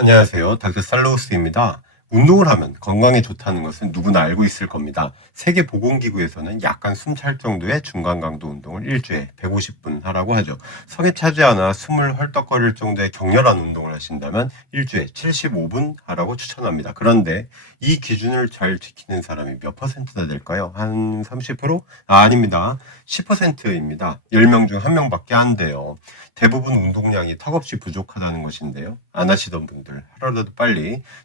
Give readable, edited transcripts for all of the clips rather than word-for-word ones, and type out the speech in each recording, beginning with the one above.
안녕하세요. 닥터 살로우스입니다. 운동을 하면 건강에 좋다는 것은 누구나 알고 있을 겁니다. 세계보건기구에서는 약간 숨찰 정도의 중간 강도 운동을 일주일에 150분 하라고 하죠. 성에 차지 않아 숨을 헐떡거릴 정도의 격렬한 운동을 하신다면 일주일에 75분 하라고 추천합니다. 그런데 이 기준을 잘 지키는 사람이 몇 퍼센트나 될까요? 한 30%? 아닙니다. 10%입니다. 10명 중 1명밖에 안 돼요. 대부분 운동량이 턱없이 부족하다는 것인데요. 안 하시던 분들 하루라도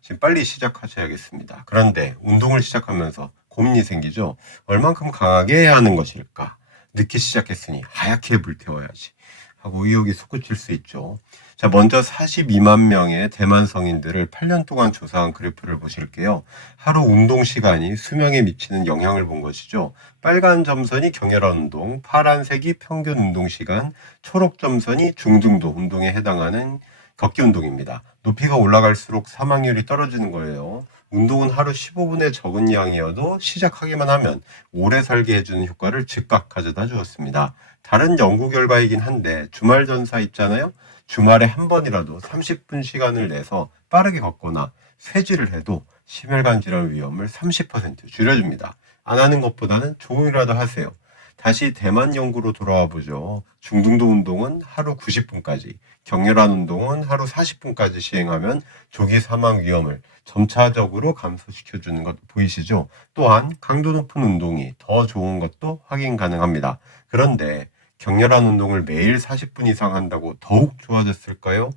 지금 빨리 시작하셔야겠습니다. 그런데 운동을 시작하면서 고민이 생기죠. 얼만큼 강하게 해야 하는 것일까? 늦게 시작했으니 하얗게 불태워야지 하고 의욕이 솟구칠 수 있죠. 자, 먼저 42만 명의 대만 성인들을 8년 동안 조사한 그래프를 보실게요. 하루 운동 시간이 수명에 미치는 영향을 본 것이죠. 빨간 점선이 격렬한 운동, 파란색이 평균 운동 시간, 초록 점선이 중등도 운동에 해당하는 걷기 운동입니다. 높이가 올라갈수록 사망률이 떨어지는 거예요. 운동은 하루 15분의 적은 양이어도 시작하기만 하면 오래 살게 해주는 효과를 즉각 가져다 주었습니다. 다른 연구 결과이긴 한데 주말 전사 있잖아요. 주말에 한 번이라도 30분 시간을 내서 빠르게 걷거나 쇠질을 해도 심혈관 질환 위험을 30% 줄여줍니다. 안 하는 것보다는 조금이라도 하세요. 다시 대만 연구로 돌아와 보죠. 중등도 운동은 하루 90분까지, 격렬한 운동은 하루 40분까지 시행하면 조기 사망 위험을 점차적으로 감소시켜주는 것 보이시죠? 또한 강도 높은 운동이 더 좋은 것도 확인 가능합니다. 그런데 격렬한 운동을 매일 40분 이상 한다고 더욱 좋아졌을까요?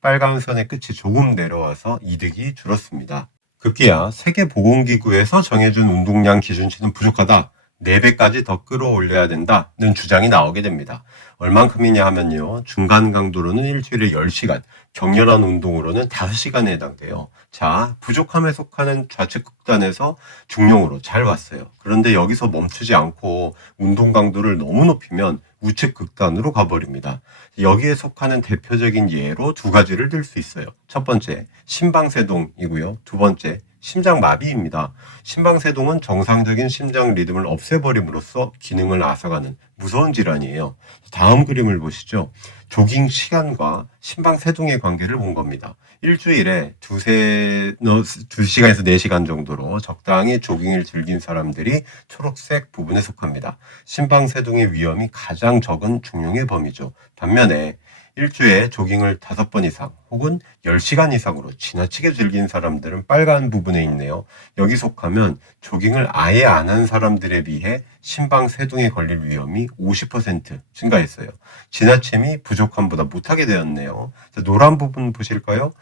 빨간 선의 끝이 조금 내려와서 이득이 줄었습니다. 급기야 세계보건기구에서 정해준 운동량 기준치는 부족하다. 4배까지 더 끌어올려야 된다는 주장이 나오게 됩니다. 얼만큼이냐 하면요. 중간 강도로는 일주일에 10시간, 격렬한 운동으로는 5시간에 해당돼요. 자, 부족함에 속하는 좌측 극단에서 중용으로 잘 왔어요. 그런데 여기서 멈추지 않고 운동 강도를 너무 높이면 우측 극단으로 가버립니다. 여기에 속하는 대표적인 예로 두 가지를 들 수 있어요. 첫 번째, 심방세동이고요. 두 번째, 심장마비입니다. 심방세동은 정상적인 심장 리듬을 없애버림으로써 기능을 앗아가는 무서운 질환이에요. 다음 그림을 보시죠. 조깅 시간과 심방세동의 관계를 본 겁니다. 일주일에 2시간에서 4시간 정도로 적당히 조깅을 즐긴 사람들이 초록색 부분에 속합니다. 심방세동의 위험이 가장 적은 중용의 범위죠. 반면에 일주일에 조깅을 5번 이상 혹은 10시간 이상으로 지나치게 즐긴 사람들은 빨간 부분에 있네요. 여기 속하면 조깅을 아예 안 한 사람들에 비해 심방세동에 걸릴 위험이 50% 증가했어요. 지나침이 부족함보다 못하게 되었네요. 노란 부분 보실까요?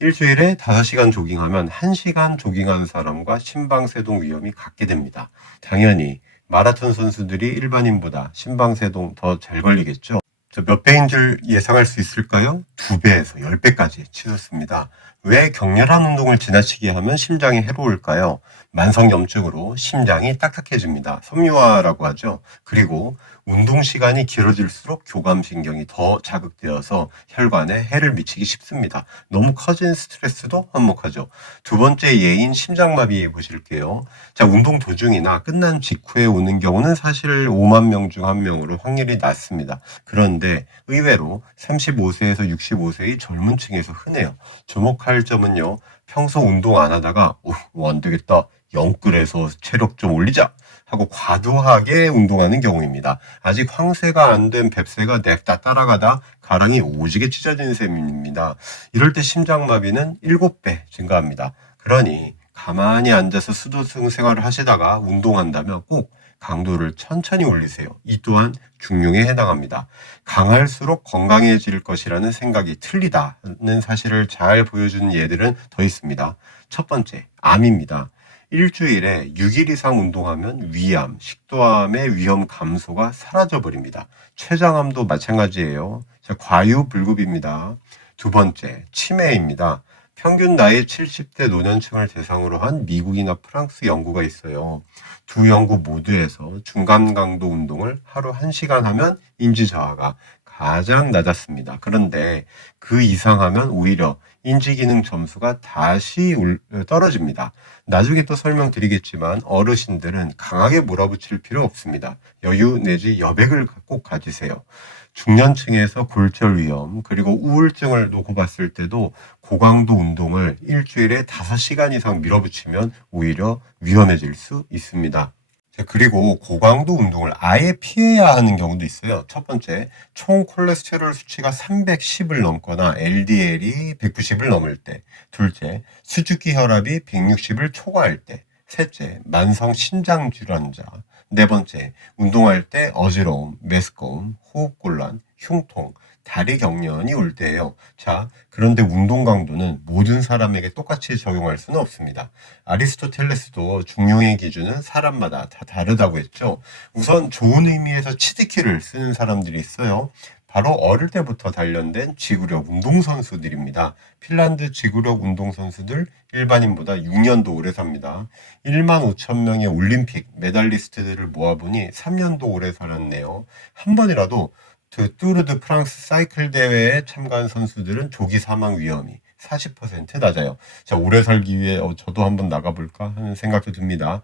일주일에 5시간 조깅하면 1시간 조깅한 사람과 심방세동 위험이 같게 됩니다. 당연히 마라톤 선수들이 일반인보다 심방세동 더 잘 걸리겠죠. 몇 배인 줄 예상할 수 있을까요? 2배에서 10배까지 치솟습니다. 왜 격렬한 운동을 지나치게 하면 심장에 해로울까요? 만성염증으로 심장이 딱딱해집니다. 섬유화라고 하죠. 그리고 운동 시간이 길어질수록 교감신경이 더 자극되어서 혈관에 해를 미치기 쉽습니다. 너무 커진 스트레스도 한몫하죠. 두 번째 예인 심장마비 보실게요. 자, 운동 도중이나 끝난 직후에 오는 경우는 사실 5만 명 중 1명으로 확률이 낮습니다. 그런데 의외로 35세에서 65세의 젊은 층에서 흔해요. 주목할 점은요. 평소 운동 안 하다가 안 되겠다. 영끌해서 체력 좀 올리자 하고 과도하게 운동하는 경우입니다. 아직 황새가 안 된 뱁새가 냅다 따라가다 가랑이 오지게 찢어지는 셈입니다. 이럴 때 심장마비는 7배 증가합니다. 그러니 가만히 앉아서 수도승 생활을 하시다가 운동한다면 꼭 강도를 천천히 올리세요. 이 또한 중용에 해당합니다. 강할수록 건강해질 것이라는 생각이 틀리다는 사실을 잘 보여주는 예들은 더 있습니다. 첫 번째, 암입니다. 일주일에 6일 이상 운동하면 위암, 식도암의 위험 감소가 사라져버립니다. 췌장암도 마찬가지예요. 자, 과유불급입니다. 두 번째, 치매입니다. 평균 나이 70대 노년층을 대상으로 한 미국이나 프랑스 연구가 있어요. 두 연구 모두에서 중간 강도 운동을 하루 1시간 하면 인지 저하가 가장 낮았습니다. 그런데 그 이상하면 오히려 인지기능 점수가 다시 떨어집니다. 나중에 또 설명드리겠지만 어르신들은 강하게 몰아붙일 필요 없습니다. 여유 내지 여백을 꼭 가지세요. 중년층에서 골절 위험 그리고 우울증을 놓고 봤을 때도 고강도 운동을 일주일에 5시간 이상 밀어붙이면 오히려 위험해질 수 있습니다. 그리고 고강도 운동을 아예 피해야 하는 경우도 있어요. 첫 번째, 총 콜레스테롤 수치가 310을 넘거나 LDL이 190을 넘을 때. 둘째, 수축기 혈압이 160을 초과할 때. 셋째, 만성 신장 질환자. 네 번째, 운동할 때 어지러움, 메스꺼움, 호흡곤란, 흉통, 다리 경련이 올 때예요. 자, 그런데 운동 강도는 모든 사람에게 똑같이 적용할 수는 없습니다. 아리스토텔레스도 중용의 기준은 사람마다 다 다르다고 했죠. 우선 좋은 의미에서 치트키를 쓰는 사람들이 있어요. 바로 어릴 때부터 단련된 지구력 운동선수들입니다. 핀란드 지구력 운동선수들 일반인보다 6년도 오래 삽니다. 1만 5천 명의 올림픽 메달리스트들을 모아보니 3년도 오래 살았네요. 한 번이라도 뚜르 드 프랑스 사이클 대회에 참가한 선수들은 조기 사망 위험이 40% 낮아요. 자, 오래 살기 위해 저도 한번 나가볼까 하는 생각도 듭니다.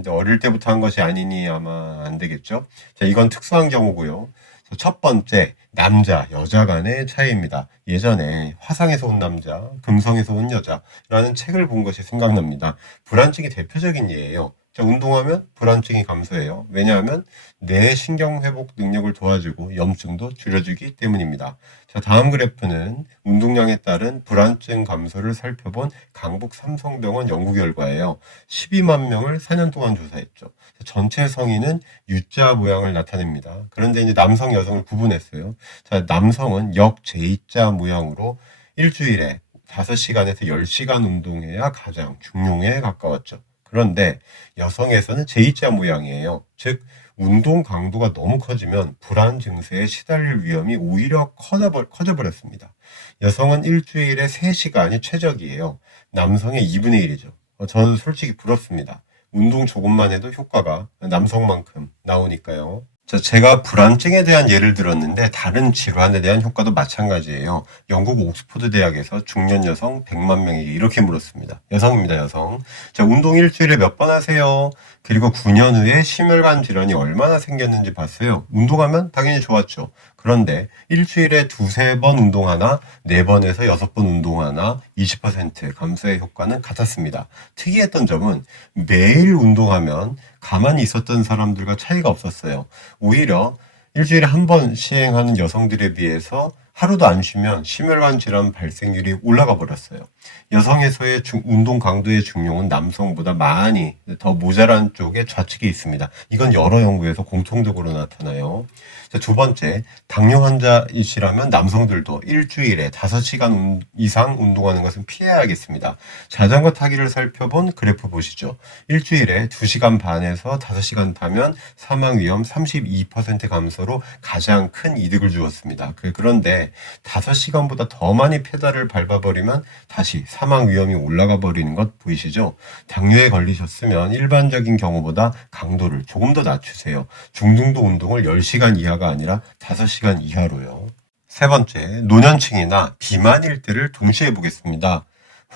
이제 어릴 때부터 한 것이 아니니 아마 안 되겠죠. 자, 이건 특수한 경우고요. 첫 번째, 남자, 여자 간의 차이입니다. 예전에 화상에서 온 남자, 금성에서 온 여자라는 책을 본 것이 생각납니다. 불안증이 대표적인 예예요. 자, 운동하면 불안증이 감소해요. 왜냐하면 뇌 신경 회복 능력을 도와주고 염증도 줄여주기 때문입니다. 자, 다음 그래프는 운동량에 따른 불안증 감소를 살펴본 강북 삼성병원 연구 결과예요. 12만 명을 4년 동안 조사했죠. 전체 성인은 U자 모양을 나타냅니다. 그런데 이제 남성, 여성을 구분했어요. 자, 남성은 역 J자 모양으로 일주일에 5시간에서 10시간 운동해야 가장 중용에 가까웠죠. 그런데 여성에서는 J자 모양이에요. 즉 운동 강도가 너무 커지면 불안 증세에 시달릴 위험이 오히려 커져버렸습니다. 여성은 일주일에 3시간이 최적이에요. 남성의 2분의 1이죠. 저는 솔직히 부럽습니다. 운동 조금만 해도 효과가 남성만큼 나오니까요. 제가 불안증에 대한 예를 들었는데 다른 질환에 대한 효과도 마찬가지예요. 영국 옥스퍼드 대학에서 중년 여성 100만 명에게 이렇게 물었습니다. 여성입니다, 여성. 자, 운동 일주일에 몇 번 하세요? 그리고 9년 후에 심혈관 질환이 얼마나 생겼는지 봤어요. 운동하면 당연히 좋았죠. 그런데 일주일에 2-3번 운동하나 4번에서 6번 운동하나 20% 감소의 효과는 같았습니다. 특이했던 점은 매일 운동하면 가만히 있었던 사람들과 차이가 없었어요. 오히려 일주일에 한 번 시행하는 여성들에 비해서 하루도 안 쉬면 심혈관 질환 발생률이 올라가 버렸어요. 여성에서의 운동 강도의 중용은 남성보다 많이 더 모자란 쪽에 좌측에 있습니다. 이건 여러 연구에서 공통적으로 나타나요. 자, 두 번째, 당뇨 환자이시라면 남성들도 일주일에 5시간 이상 운동하는 것은 피해야겠습니다. 자전거 타기를 살펴본 그래프 보시죠. 일주일에 2시간 반에서 5시간 타면 사망 위험 32% 감소로 가장 큰 이득을 주었습니다. 그런데 5시간보다 더 많이 페달을 밟아버리면 다시 사망 위험이 올라가 버리는 것 보이시죠? 당뇨에 걸리셨으면 일반적인 경우보다 강도를 조금 더 낮추세요. 중등도 운동을 10시간 이하가 아니라 5시간 이하로요. 세 번째, 노년층이나 비만일 때를 동시에 보겠습니다.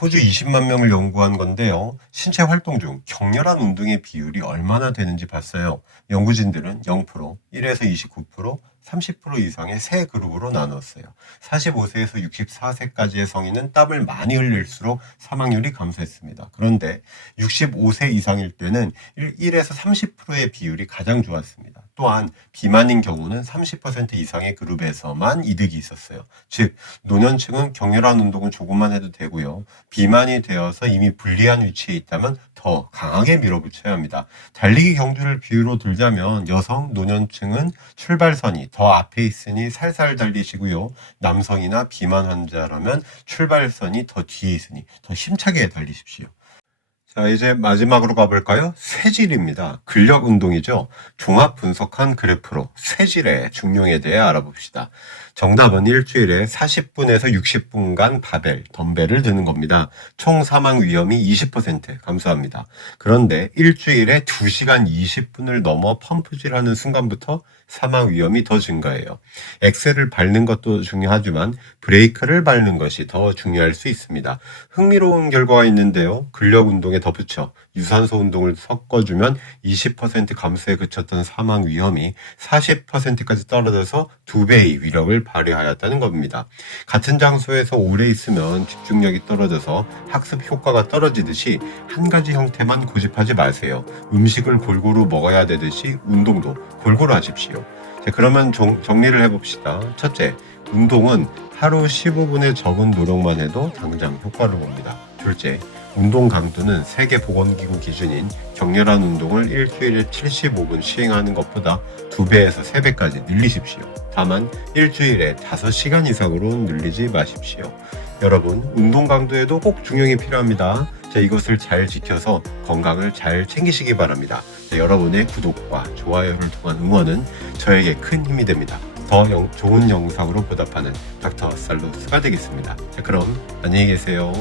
호주 20만 명을 연구한 건데요. 신체 활동 중 격렬한 운동의 비율이 얼마나 되는지 봤어요. 연구진들은 0%, 1에서 29%, 30% 이상의 세 그룹으로 나눴어요. 45세에서 64세까지의 성인은 땀을 많이 흘릴수록 사망률이 감소했습니다. 그런데 65세 이상일 때는 1에서 30%의 비율이 가장 좋았습니다. 또한 비만인 경우는 30% 이상의 그룹에서만 이득이 있었어요. 즉 노년층은 격렬한 운동을 조금만 해도 되고요. 비만이 되어서 이미 불리한 위치에 있다면 더 강하게 밀어붙여야 합니다. 달리기 경주를 비유로 들자면 여성 노년층은 출발선이 더 앞에 있으니 살살 달리시고요. 남성이나 비만 환자라면 출발선이 더 뒤에 있으니 더 힘차게 달리십시오. 자, 이제 마지막으로 가볼까요? 쇠질입니다. 근력 운동이죠. 종합 분석한 그래프로 쇠질의 중용에 대해 알아봅시다. 정답은 일주일에 40분에서 60분간 바벨, 덤벨을 드는 겁니다. 총 사망 위험이 20% 감소합니다. 그런데 일주일에 2시간 20분을 넘어 펌프질하는 순간부터 사망 위험이 더 증가해요. 엑셀을 밟는 것도 중요하지만 브레이크를 밟는 것이 더 중요할 수 있습니다. 흥미로운 결과가 있는데요. 근력 운동에 덧붙여 유산소 운동을 섞어주면 20% 감소에 그쳤던 사망 위험이 40%까지 떨어져서 2배의 위력을 발휘하였다는 겁니다. 같은 장소에서 오래 있으면 집중력이 떨어져서 학습 효과가 떨어지듯이 한 가지 형태만 고집하지 마세요. 음식을 골고루 먹어야 되듯이 운동도 골고루 하십시오. 자, 그러면 정리를 해봅시다. 첫째, 운동은 하루 15분의 적은 노력만 해도 당장 효과를 봅니다. 둘째, 운동 강도는 세계보건기구 기준인 격렬한 운동을 일주일에 75분 시행하는 것보다 2배에서 3배까지 늘리십시오. 다만 일주일에 5시간 이상으로 늘리지 마십시오. 여러분, 운동 강도에도 꼭 중용이 필요합니다. 자, 이것을 잘 지켜서 건강을 잘 챙기시기 바랍니다. 자, 여러분의 구독과 좋아요를 통한 응원은 저에게 큰 힘이 됩니다. 더 좋은 영상으로 보답하는 닥터 살로스가 되겠습니다. 자, 그럼 안녕히 계세요.